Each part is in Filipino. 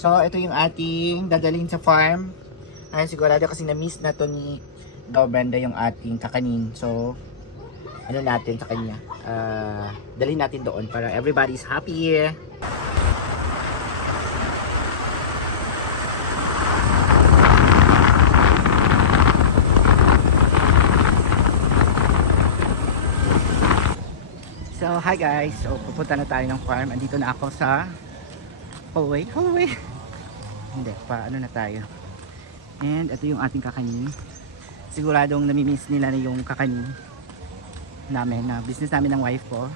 So, ito yung ating dadalhin sa farm. Ay, sigurado kasi na-miss na to ni Brenda yung ating kakanin. So, ano natin sa kanya? Dalhin natin doon para everybody's happy. So, hi guys. So, pupunta na tayo ng farm. Andito na ako sa hallway. Hindi, ano na tayo. And ito yung ating kakanin. Siguradong namimiss nila na yung kakanin namin, na business namin ng wife ko.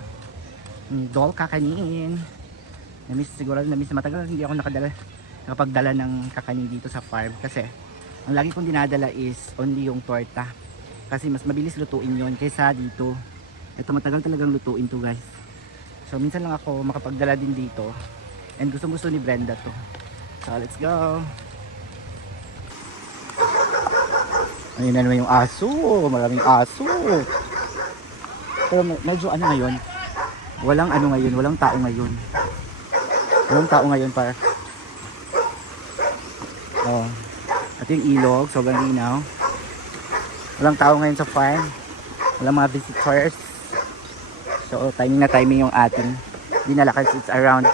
Doll kakanin. Sigurado namiss na matagal. Hindi ako nakapagdala ng kakanin dito sa farm. Kasi, ang lagi kong dinadala is only yung torta. Kasi mas mabilis lutuin yon kaysa dito. Ito matagal talagang lutuin to guys. So minsan lang ako makapagdala din dito. And gusto ni Brenda to. So let's go. Ayun na naman yung aso. Maraming aso. Pero medyo ano ngayon. Walang tao ngayon. Walang tao ngayon para. Oh. Ito yung ilog. Sobrang linaw. Walang tao ngayon sa farm. Walang mga visitors. So timing yung ating dinala kasi it's around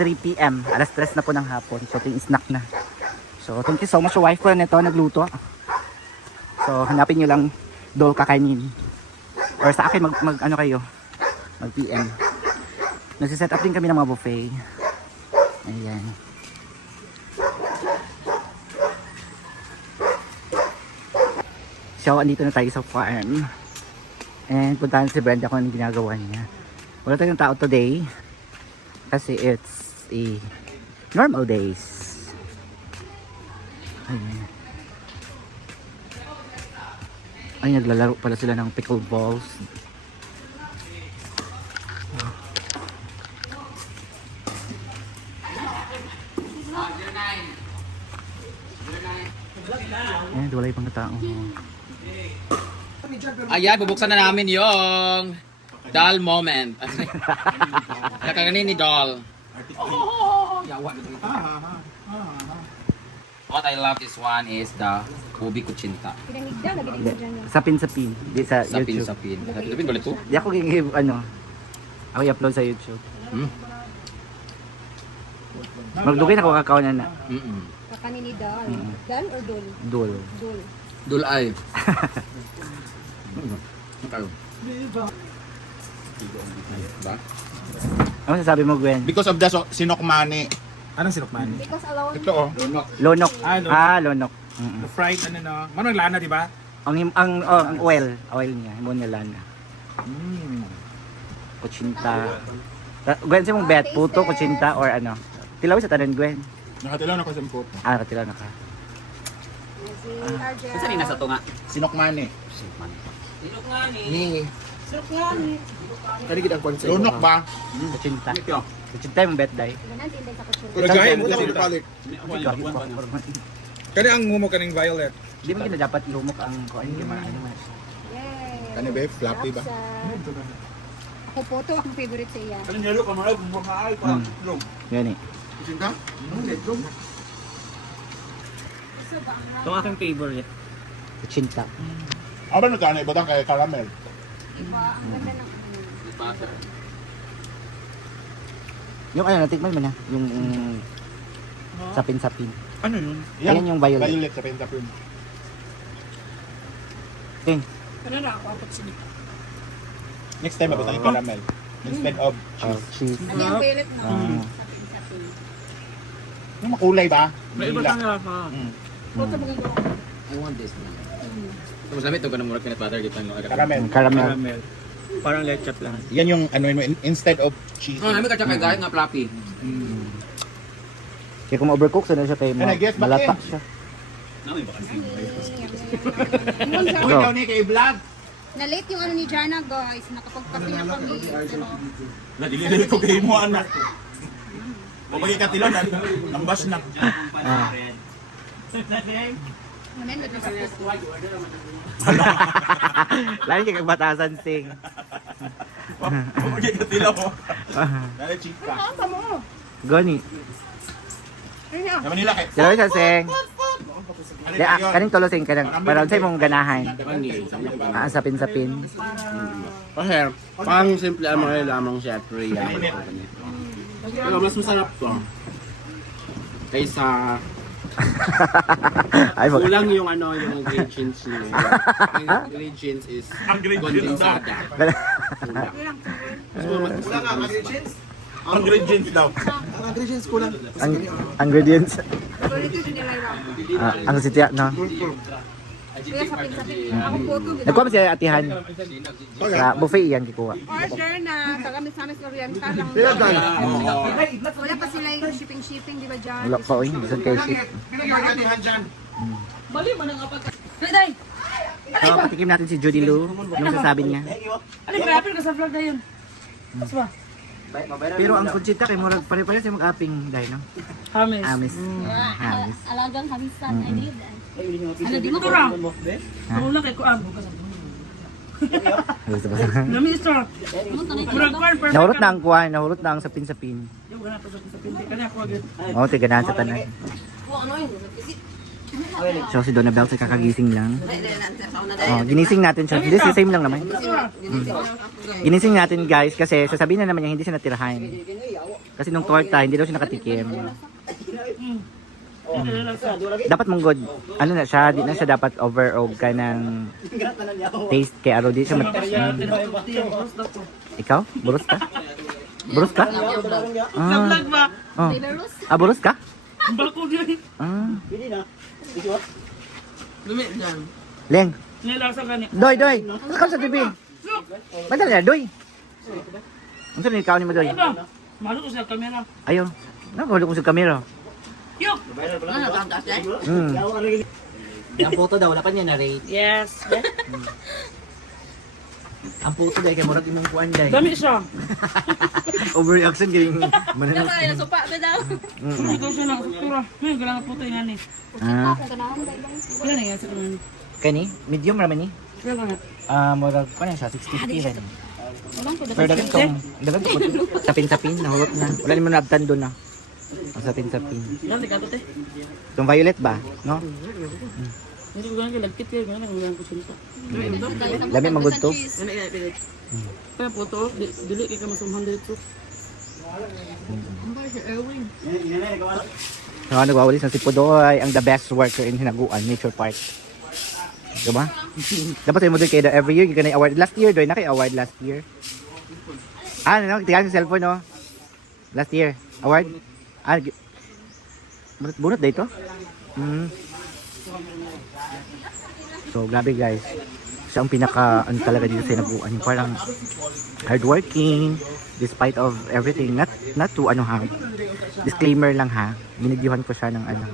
3 PM. Alas 3 na po ng hapon. So ito yung snack na. So thank you so much wife ko nito nagluto. So hanapin nyo lang doll kakainin. Or sa akin mag ano kayo. Mag PM. Nagsiset up din kami ng mga buffet. Ayan. So andito na tayo sa farm. And puntahan si Brenda kung anong ginagawa niya. Wala tayong tao today. Kasi it's a normal days. Ayan. Ay, naglalaro pala sila ng pickleballs. Ayan, wala yung mga tao. Ayan, bubuksan na namin yung doll moment. Nakaganin ni doll. What I love this one is the ubi kuchinta. Sapin-sapin. Di sa YouTube. Sapin. Sapin boleh tuh? Di ako ako i-upload sa YouTube. Magdugay na ko kakao na. Kakanin ni Dal. Dal or Dol? Dul. Dol. Dul ay. Ba? Ano sasabi mo, Gwen? Because of the sinokmani. Anong sinukman? Because alone. Ito oh. Lonok. Lonok. Lonok. The fried ano no? Manong lana, di ba? Ang oil niya, mo nila na. Kuchinta. Gwen, sa mong bet, puto, kuchinta, or ano? Tilaw sa tanan, Gwen. Nakatilaw na ko sa import. Nakatilaw na ka. Si RJ. Saan yung nasa to nga? Sinokmani. Sinok nga ni. Ni. Sarap nga ni. Kani kita ang konsep. Lunok ba? Kuchinta. Kuchinta yung bet, day. Ganan tinday sa kutsyon. Lagay mo kasi kasi balik. Kani ang ngumo kaning violet. Di ba dapat lumok ang kuan yung mga ano man. Yay. Kani ba floppy ba? Ako po to, ang favorite sa iya. Kani yelo ka marag mo kaay pa log. Yan eh. Kusinta? Ito ang aking favorite. Kuchinta. Aba nagkano iba kay caramel. Iba, ang ganda ng Yung ano, natikman mo na. Yung sapin-sapin. Ano yun? Ayan yung violet. Violet sa pentapin. Ting. Ano na ako, apat sila. Next time abot ang caramel instead of cheese. Cheese. Ano yung violet na? Ah. Yung makulay ba? May iba Lila. kang lasa. Puto magagawa. I want this one. Tapos namin ito ka na murag peanut butter kita no. Caramel. Caramel. Caramel. Parang lechat lang. Yan yung ano instead of cheese. Oh, namin ka kahit nga floppy. Kaya kung overcook, sana siya kayo And I guess malata back siya. Uy, daw ni kay vlog. Na-late yung ano ni Jana guys. Nakapagkapi na kami. Pero, Nadili ko kay mo anak. Pagka katilo na nambas na. Munen, may nasapos. Lagi kay kagbatasan sing. Pagka katilo mo. Dali chika. Gani. Sa Manila kay. Dalawa sa seng. Ano Di, yun? kaning tulosing ka para sa mong ganahan. Kani. Sapin-sapin. Kasi, parang simple ang mga lamang syempre yan. Pero mas masarap to. Kaysa Ay, mag- kulang yung ano, yung ingredients niya. Yung ingredients is kondensada. Ang ingredients daw. ang ingredients. Ito sinilay lang. Ang sitya, no? Kaya sapin-sapin. Ako photo. Nagkuha mo siya atihan. Sa buffet iyan kikuha. Order na tagamit sa amin sa Oriental lang. Wala pa sila yung shipping, di ba dyan? Wala pa, oy. Bisan kayo shift. Day! So, patikim natin si Judy Lou. Anong sasabi niya? Ano ba? Apil ka sa vlog na yun. Pero ang kutsita kay Murag pare-pare siya mag-aping dahil, no? Hamis. Amis. Amis. Alagang hamisan, I need that. Ano, di mo Ito lang. Ano lang kay Kuan. Gusto ba? Lami isa. Murag Kuan, perfect. Nahurot na ang kuwan, nahurot na ang sapin-sapin. Yung ganun pa sa pindi. Kanya ako agad. Oo, tiganahan sa tanan. So, si Donna Bell, si kakagising lang. Oh, ginising natin siya. This is same lang naman. Ginising natin guys kasi sasabihin na naman niya hindi siya natirahan. Kasi nung torta, hindi daw siya nakatikim. Dapat mong good. Ano na siya, di na siya dapat over-og ka ng taste kay Aro. Di siya Ikaw? Burus ka? Burus ka? Sa vlog ba? Oh. Burus ka? Bako din. Lumi dyan. Leng. Nilasa ka niya. Doy, doy. Ano ka sa bibi? Madali na, doy. Ano saan ikaw ni mo, doy? Aba, malo ko sa kamera. Ayaw. Nakahulog ko sa kamera. Yok! Ang photo daw, wala pa niya na-rate. Yes. Ang photo dahil kay Murag imong kuan dahil. Dami siya. Overreaction kayong mananong. Supa ba daw? Ikaw siya ng struktura. Ngayon, kailangan puto yung ani. Ah, Kailan na yan sa kanan. kani? Medium raman ni? Kailangan. Murag pa na siya, 650 rin. Pero dagan tong sapin-sapin, nahulot na. Wala ni mo naabtan doon na. Ang sapin-sapin. Dami ka to, te. Itong violet ba? No? Hindi ko ganun lagkit kayo. Ganun ang ganun ko sinto. Lami magod to. Ganun kaya pilit. Kaya puto, dili kaya ka masumhan dito. So, nagwawalis na si Pudoy, ang the best worker in Hinaguan, Nature Park. Diba? Dapat tayo mo doon kayo every year, yung award. Last year, doon na kayo award last year. Ano, tingnan sa cellphone, no? Last year, award. Bunot dito? So, grabe guys. Siya ang pinaka, ano talaga dito sa Hinaguan. Parang hardworking, despite of everything. Not to, ano ha, disclaimer lang ha. Binigyuhan ko siya ng ano.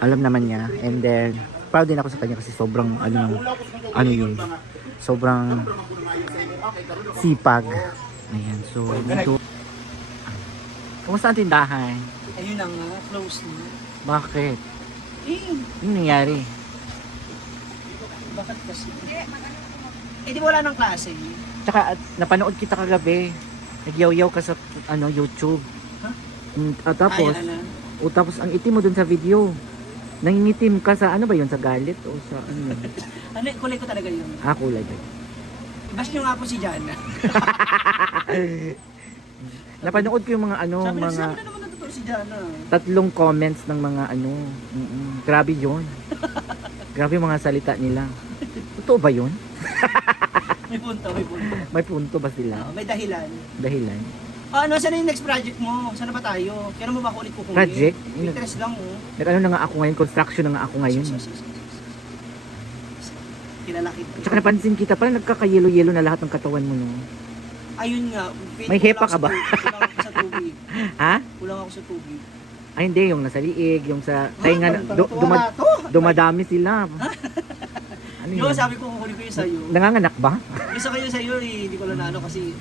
Alam naman niya. And then, proud din ako sa kanya kasi sobrang, ano yun. Sobrang sipag. Ayan, so, dito. Kumusta ang tindahan? Ayun na nga, close na. Bakit? Ano nangyari? Bakit kasi? Eh di wala ng klase. Tsaka, napanood kita kagabi. Nagyaw-yaw ka sa, YouTube. Tapos, tapos ang itim mo dun sa video. Nangingitim ka sa, ano ba yun? Sa galit o sa ano yun? Ano, kulay ko talaga yun. Kulay ba? Bash nyo nga po si Jana. Napanood ko yung mga Sabi mga na naman na totoo si Jana. 3 comments ng mga grabe yun. Grabe yung mga salita nila. Totoo ba yun? May punto, may punto. May punto ba sila? May dahilan. Dahilan? Ano, saan yung next project mo? Saan na ba tayo? Kaya mo ba ako ulit kukunin? Project? Interest lang oh. Nag-ano na nga ako ngayon, construction na nga ako ngayon. Kilala kita. Tsaka napansin kita, parang nagkakayelo-yelo na lahat ng katawan mo, no? Ayun nga. May hepa ka ba? Kulang ako sa tubig. Ha? Kulang ako sa tubig. Ay hindi, yung nasa liig, yung sa tainga, Wala to. dumadami sila. Ano Yo, yun? sabi ko kukunin ko yung sa'yo. Nanganganak ba? Gusto ko yung sa'yo eh. Hindi ko lang naano kasi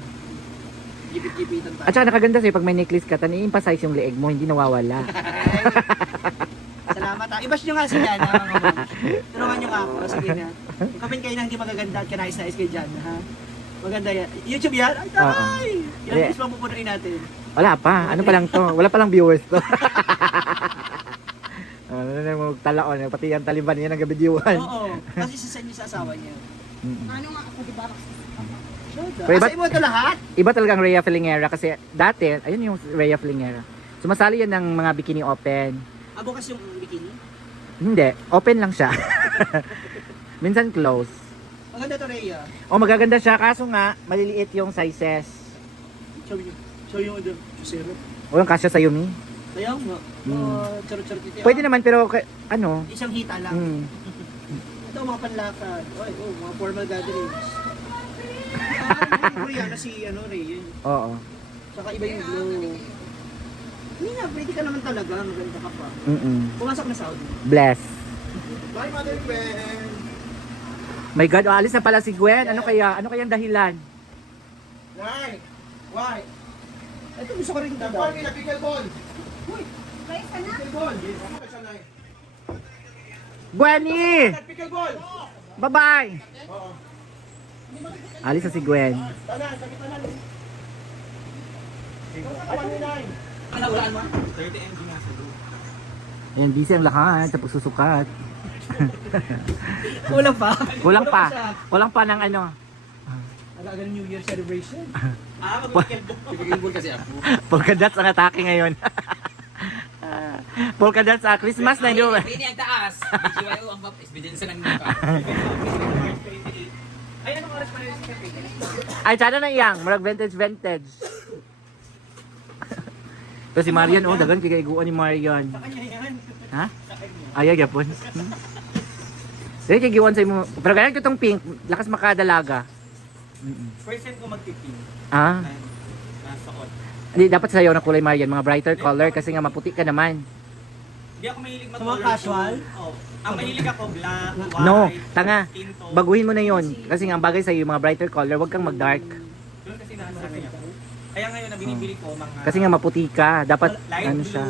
gipit-gipitan tayo. At saka nakaganda sa'yo, pag may necklace ka, i-emphasize yung leeg mo, hindi nawawala. Salamat ha. I-bash nyo nga si Jana mga ma'am. Tulungan nyo nga ako. Sige na. Comment kayo na hindi magaganda at kanais-nais kay Jana ha. Maganda yan. YouTube yan? Ay, taray! Ilang Yeah. views pa pupunuin natin. Wala pa, ano pa lang to? Wala pa lang viewers to. talaon. Pati yung Taliban niya nag-videoan. Oo. Kasi sasend niya sa asawa niya. Ano nga ako, di ba? Pero Asa mo ito lahat? Iba talagang Rhea Filingera kasi dati, ayun yung Rhea Filingera. Sumasali yan ng mga bikini open. Bukas yung bikini. Hindi, open lang siya. Minsan close. Maganda to, Rhea. O magaganda siya, kaso nga, maliliit yung sizes. Show nyo. Show yung ano. Zero. O yung kasya sa Yumi. Kaya nga. Charot-charot ito. Pwede naman pero ano, Isang hita lang. Ito mga panlakad. Oy, mga formal gatherings. Koreano si Ray. Yun. oo. Saka iba yung glow. Hindi na, pwede ka naman talaga. Maganda ka pa. Pumasok na Saudi. Bless. Bye, Mother Gwen! My God, alis na pala si Gwen. Ano kaya? Ano kayang dahilan? Nay! Why? Ito gusto ko rin ito daw. Pickleball! Guys, sana? Pickleball! Ako ka siya, Nay. Gwenny! Pickleball! Bye-bye! Alis na si Gwen. Tanan, sakit tanan. Kawan ni Nay. Ano ulan mo? 30 mg nga sa loob. Ayan, busy ang lahat sa pagsusukat. Kulang pa? Kulang pa. Kulang pa ng ano. Alaga New Year celebration. Mag-pickleball kasi ako. Polka dots ang atake ngayon. Polka dots sa Christmas na yun. Ini ang taas. BGYO ang baptis. Bidin sa nang muka. Ay, anong oras pa rin si Kape? Ay, tsada na iyang. Marag vintage. Pero si Marian, oh, dagan kikaiguan ni Marian. Kanya yan. Ha? Ayaw, yapon. Dahil kikaiguan sa imo. Pero ganyan ko itong pink. Lakas makadalaga. Percent ko magpipin. Ah? Nasa on. Hindi, dapat sa'yo na kulay Marian. Mga brighter color kasi nga maputi ka naman. Hindi ako mahilig mag-color. Mga casual? Oo. Ang mahilig ako, black, white, No, tanga. skin tone. Baguhin mo na yon. Kasi nga ang bagay sa'yo, mga brighter color, huwag kang mag-dark. Doon kasi nasa kanya ko. Kaya ngayon na binibili ko mga Kasi nga maputi ka. Dapat, light ano blue, siya.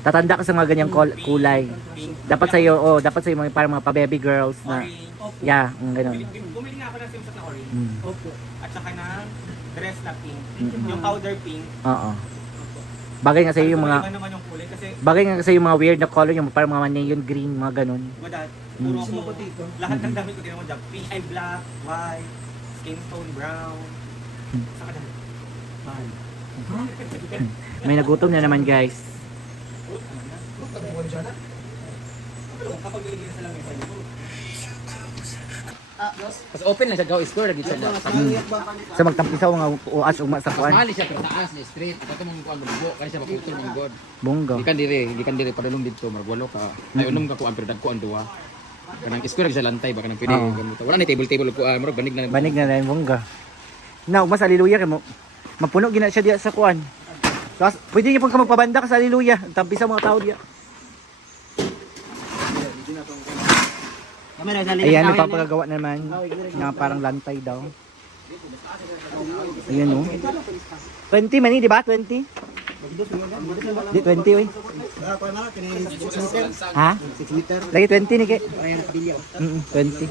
Tatanda ka sa mga ganyang kulay. pink, Dapat sa'yo, oh, dapat sa'yo mga parang mga pa-baby girls na, orange. Opo. yeah, ganun. Bumili nga ako ng swimsuit na orange. Mm. Opo. At saka ng dress na pink. Yung powder pink. Oo. Bagay nga sa'yo yung mga, Ano naman yung kulay kasi bagay nga sa'yo yung mga weird na color, yung parang mga neon green, mga ganun. madat. Puro ako. Lahat ng damit ko ginawa dyan. Pink ay black, white, skin tone brown. Saka damit. Mahal. May nagutom na naman guys. Kapag bigyan sa lamesa niyo. Mas open lang siya gaw score lagi siya. Sa magtampisaw nga uas ugma sa kuan. Mali siya pero taas ni straight. Ito mong kuan bugo kaya siya maputol mong god. Bongga. Gikan dire padulong dito marwalo ka. Ay unom ka ko ang pero dagko ang duwa. Kanang score lagi siya lantay baka nang pwede Oo. gamit. Wala ni table ko murag banig na. Banig na rin bongga. Na ugma sa haleluya kay mo. Mapuno gina siya diya sa kuan. Tapos pwede niyo pang ka magpabanda ka sa haleluya. Tampisaw mga tao diya. Ayan, nagpapagawa naman na parang lantay daw. Ayan o. 20 man di ba? 20? Di 20 oy. Ha? 6 liter. Lagi 20 ni kay. 20.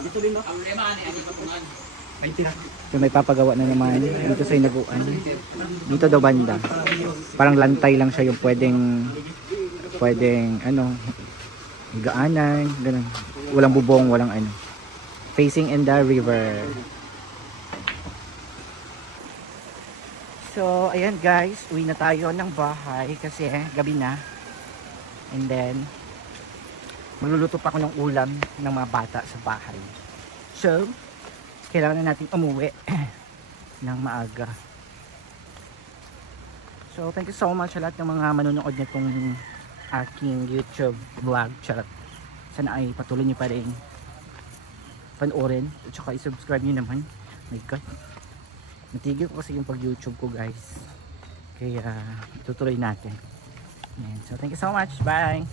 So may papagawa na naman. Dito sa inaguan. Dito daw banda. Parang lantay lang siya yung pwedeng ano, gaanan, ganun. Walang bubong, walang ano. Facing in the river. So, ayan guys, uwi na tayo ng bahay kasi gabi na. And then, magluluto pa ako ng ulam ng mga bata sa bahay. So, kailangan na natin umuwi ng maaga. So, thank you so much sa lahat ng mga manonood nitong aking YouTube vlog. Charot. Sana ay patuloy nyo pa rin panoorin at saka i-subscribe nyo naman. My God, natigil ko kasi yung pag YouTube ko guys, kaya tutuloy natin. Ayan. So thank you so much, bye.